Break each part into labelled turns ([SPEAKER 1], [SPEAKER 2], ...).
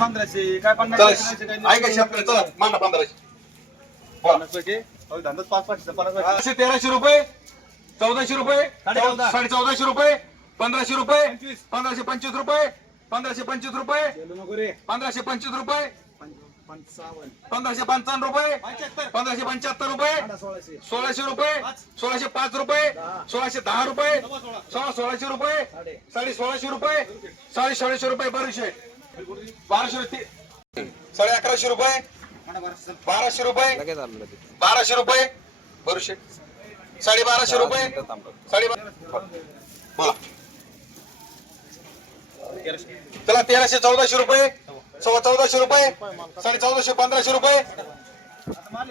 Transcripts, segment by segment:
[SPEAKER 1] पंधराशे काय
[SPEAKER 2] ऐका चला मांडा पंधराशे
[SPEAKER 1] धंदाच पाच पन्नास पैसे.
[SPEAKER 2] बाराशे तेराशे रुपये चौदाशे रुपये
[SPEAKER 1] साडे.
[SPEAKER 2] साडे चौदाशे रुपये पंधराशे रुपये. पंधराशे पंचवीस रुपये पंधराशे पंचवीस रुपये
[SPEAKER 1] गेलो नको रे
[SPEAKER 2] पंधराशे पंचवीस रुपये
[SPEAKER 1] पंचावन्न
[SPEAKER 2] पंधराशे पंचावन्न रुपये
[SPEAKER 1] पंच्याहत्तर
[SPEAKER 2] पंधराशे पंच्याहत्तर रुपये
[SPEAKER 1] सोळाशे
[SPEAKER 2] सोळाशे रुपये. सोळाशे पाच रुपये. सोळाशे दहा रुपये
[SPEAKER 1] सोळा.
[SPEAKER 2] सोळा सोळाशे रुपये
[SPEAKER 1] साडे
[SPEAKER 2] सोळाशे रुपये साडे सोळाशे रुपये बाराशे बाराशे साडे अकराशे रुपये.
[SPEAKER 1] बाराशे
[SPEAKER 2] रुपये. बाराशे रुपये. बाराशे साडे बाराशे रुपये. साडे बोला.
[SPEAKER 1] तेराशे.
[SPEAKER 2] चला तेराशे चौदाशे रुपये. सव्वा चौदाशे रुपये. साडे चौदाशे पंधराशे रुपये.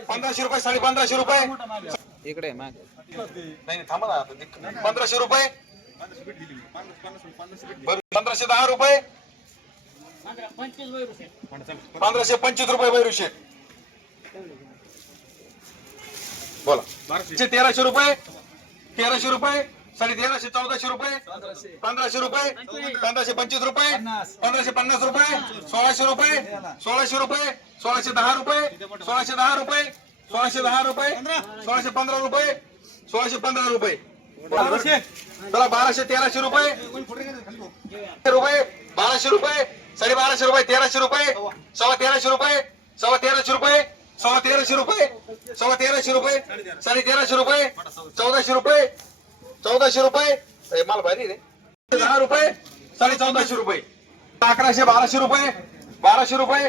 [SPEAKER 2] पंधराशे रुपये साडे पंधराशे रुपये.
[SPEAKER 3] इकडे
[SPEAKER 2] नाही थांबा ना पंधराशे रुपये. पंधराशे दहा रुपये. पंधराशे पंचवीस रुपये बैरुशे बोला.
[SPEAKER 1] बाराशे.
[SPEAKER 2] तेराशे रुपये तेराशे रुपये साडे तेराशे चौदाशे रुपये
[SPEAKER 1] पंधराशे.
[SPEAKER 2] रुपये पंधराशे पंचवीस रुपये. पंधराशे पन्नास रुपये सोळाशे रुपये सोळाशे रुपये सोळाशे दहा रुपये सोळाशे दहा रुपये सोळाशे दहा रुपये सोळाशे पंधरा रुपये सोळाशे पंधरा रुपये.
[SPEAKER 1] बाराशे.
[SPEAKER 2] चला बाराशे तेराशे रुपये. रुपये बाराशे रुपये साडे बाराशे रुपये तेराशे रुपये सव्वा तेराशे रुपये सव्वा तेराशे रुपये सव्वा तेराशे रुपये सव्वा तेराशे रुपये साडे तेराशे रुपये चौदाशे रुपये चौदाशे रुपये. मला भारी रे. दहा रुपये साडे चौदाशे रुपये. अकराशे बाराशे रुपये बाराशे रुपये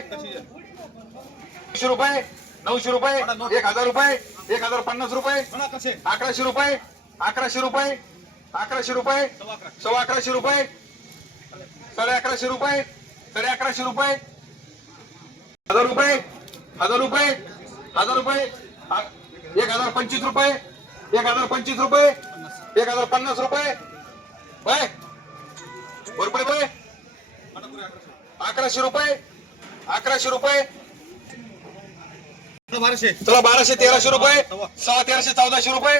[SPEAKER 2] नऊशे रुपये नऊशे रुपये एक हजार रुपये एक हजार पन्नास रुपये अकराशे रुपये अकराशे रुपये अकराशे रुपये
[SPEAKER 1] सव्वा
[SPEAKER 2] अकराशे रुपये साडे अकराशे रुपये साडे अकराशे रुपये. हजार रुपये. हजार रुपये. हजार रुपये. एक हजार पंचवीस रुपये. एक हजार पंचवीस रुपये. एक हजार पन्नास रुपये. बाय
[SPEAKER 1] म्हणा पुढे अकराशे.
[SPEAKER 2] रुपये. अकराशे रुपये.
[SPEAKER 1] बाराशे.
[SPEAKER 2] चला बाराशे तेराशे रुपये.
[SPEAKER 1] सव्वा.
[SPEAKER 2] तेराशे चौदाशे रुपये.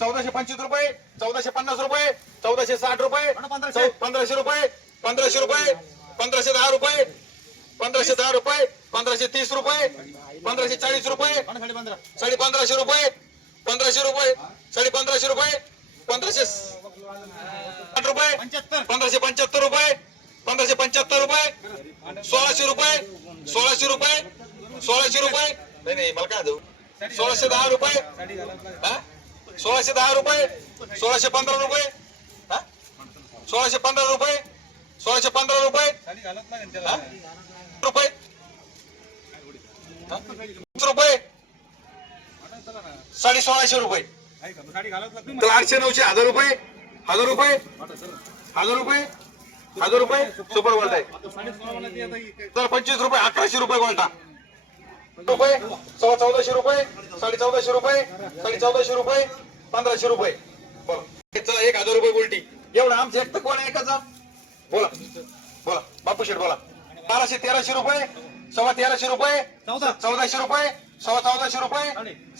[SPEAKER 2] चौदाशे पंचवीस रुपये. चौदाशे पन्नास रुपये. चौदाशे साठ रुपये.
[SPEAKER 1] पंधराशे
[SPEAKER 2] रुपये. पंधराशे रुपये. पंधराशे दहा रुपये पंधराशे दहा रुपये पंधराशे तीस रुपये पंधराशे चाळीस रुपये
[SPEAKER 1] साडे पंधरा
[SPEAKER 2] साडे पंधराशे रुपये पंधराशे रुपये साडे पंधराशे रुपये पंधराशे साठ रुपये पंधराशे पंच्याहत्तर रुपये पंधराशे पंच्याहत्तर रुपये सोळाशे रुपये सोळाशे रुपये सोळाशे रुपये नाही नाही मला काय देऊ सोळाशे दहा रुपये. हा? सोळाशे दहा रुपये सोळाशे पंधरा रुपये हा? सोळाशे पंधरा रुपये सोळाशे पंधरा रुपये. रुपये. रुपये. साडे सोळाशे रुपये. तर आठशे नऊशे हजार रुपये. हजार रुपये. हजार रुपये. हजार रुपये. सुपर गोल्ड आहे. तर पंचवीस रुपये अकराशे रुपये गोल्टा रुपये. सव्वा चौदाशे रुपये. साडे चौदाशे रुपये. साडे चौदाशे रुपये. पंधराशे रुपये. बोला चला एक हजार रुपये गोल्टी एवढं आमचं एक तर कोण आहे एकाचा? बोला. बोला. बापू शेठ बोला. बाराशे तेराशे रुपये सव्वा तेराशे रुपये
[SPEAKER 1] चौदा.
[SPEAKER 2] चौदाशे रुपये सव्वा चौदाशे रुपये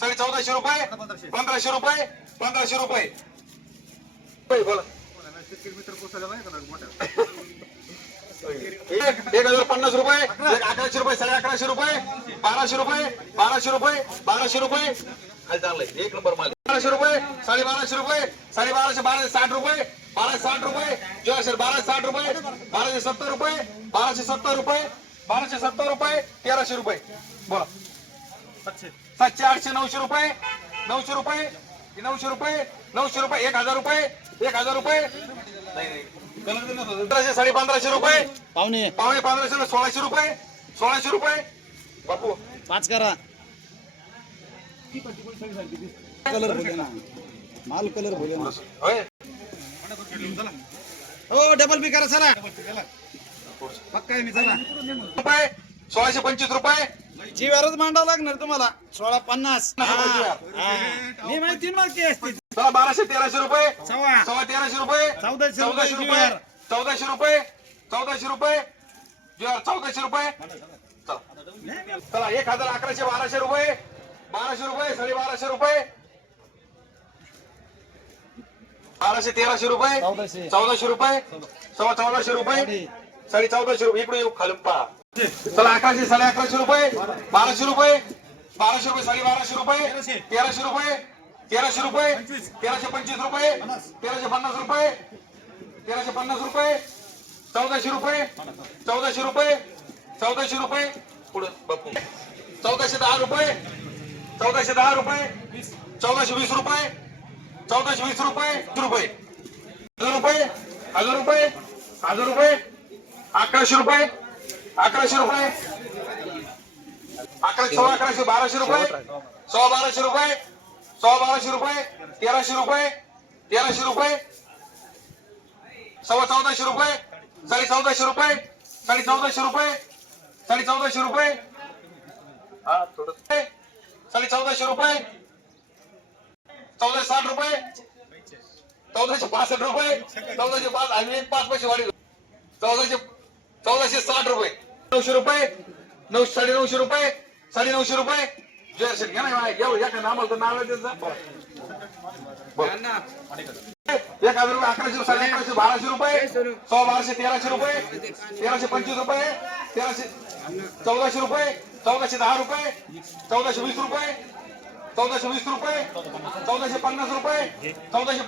[SPEAKER 1] साडे.
[SPEAKER 2] चौदाशे रुपये
[SPEAKER 1] पंधराशे.
[SPEAKER 2] रुपये पंधराशे रुपये. बोला. एक एक हजार पन्नास रुपये अकराशे रुपये साडे अकराशे रुपये बाराशे रुपये बाराशे रुपये बाराशे रुपये. चांगलंय एक नंबर माल. बाराशे रुपये साडे बाराशे रुपये साडे बाराशे बाराशे साठ रुपये. बाराशे साठ रुपये जोरशे बाराशे साठ रुपये बाराशे सत्तर रुपये बाराशे सत्तर रुपये बाराशे सत्तर रुपये तेराशे रुपये. बोला.
[SPEAKER 1] सातशे
[SPEAKER 2] आठशे नऊशे रुपये नऊशे रुपये नऊशे रुपये नऊशे रुपये एक हजार रुपये एक हजार रुपये. नाही नाही पंधराशे साडे पंधराशे रुपये.
[SPEAKER 3] पाहुणे.
[SPEAKER 2] पावणे पंधराशे रुपये, सोळाशे रुपये सोळाशे रुपये. बापू.
[SPEAKER 3] पाच करा. कलर माल कलर
[SPEAKER 2] होय.
[SPEAKER 3] हो डबल बी करा चला.
[SPEAKER 1] पक्का आहे मी चला.
[SPEAKER 2] रुपये सोळाशे पंचवीस रुपये.
[SPEAKER 3] जीवारच मांडावं लागणार तुम्हाला. सोळा पन्नास. मी माहिती मागते असते
[SPEAKER 2] चला बाराशे तेराशे रुपये.
[SPEAKER 3] सव्वा.
[SPEAKER 2] सव्वा तेराशे रुपये.
[SPEAKER 3] चौदाशे
[SPEAKER 2] चौदाशे
[SPEAKER 3] रुपये.
[SPEAKER 2] चौदाशे रुपये. चौदाशे रुपये. जीवार चौदाशे रुपये. चला. चला एक हजार अकराशे बाराशे रुपये. बाराशे रुपये साडे बाराशे रुपये. बाराशे तेराशे रुपये
[SPEAKER 3] चौदाशे.
[SPEAKER 2] रुपये सव्वा चौदाशे रुपये साडे चौदाशे रुपये. इकडे येऊ खालून पहा. चला अकराशे साडे अकराशे रुपये बाराशे रुपये बाराशे रुपये साडे बाराशे रुपये तेराशे. रुपये तेराशे रुपये तेराशे पंचवीस रुपये तेराशे पन्नास रुपये तेराशे पन्नास रुपये चौदाशे रुपये चौदाशे रुपये चौदाशे रुपये. पुढं बापू चौदाशे दहा रुपये चौदाशे दहा रुपये चौदाशे वीस रुपये चौदाशे वीस रुपये रुपये. हजार रुपये हजार रुपये हजार रुपये अकराशे रुपये अकराशे रुपये. अकराशे सोळा अकराशे बाराशे रुपये सोळा बाराशे रुपये सोळा बाराशे रुपये तेराशे रुपये तेराशे रुपये. सव्वा चौदाशे रुपये साडे चौदाशे रुपये साडे चौदाशे रुपये साडे चौदाशे रुपये. हा थोडं. साडे चौदाशे रुपये. चौदाशे साठ रुपये. चौदाशे पासष्ट रुपये. चौदाशे पाच आणि एक पाच पैसे वाढील चौदाशे चौदाशे साठ रुपये. नऊशे रुपये. नऊ साडे नऊशे रुपये. साडे नऊशे रुपये. जय शेठ घ्या ना का तर नाव आहे एक हजार रुपये अकराशे साडे अकराशे बाराशे रुपये. सव्वा बाराशे तेराशे रुपये. तेराशे पंचवीस रुपये. तेराशे चौदाशे रुपये. चौदाशे दहा रुपये. चौदाशे वीस रुपये. चौदाशे वीस रुपये चौदाशे पन्नास रुपये चौदाशे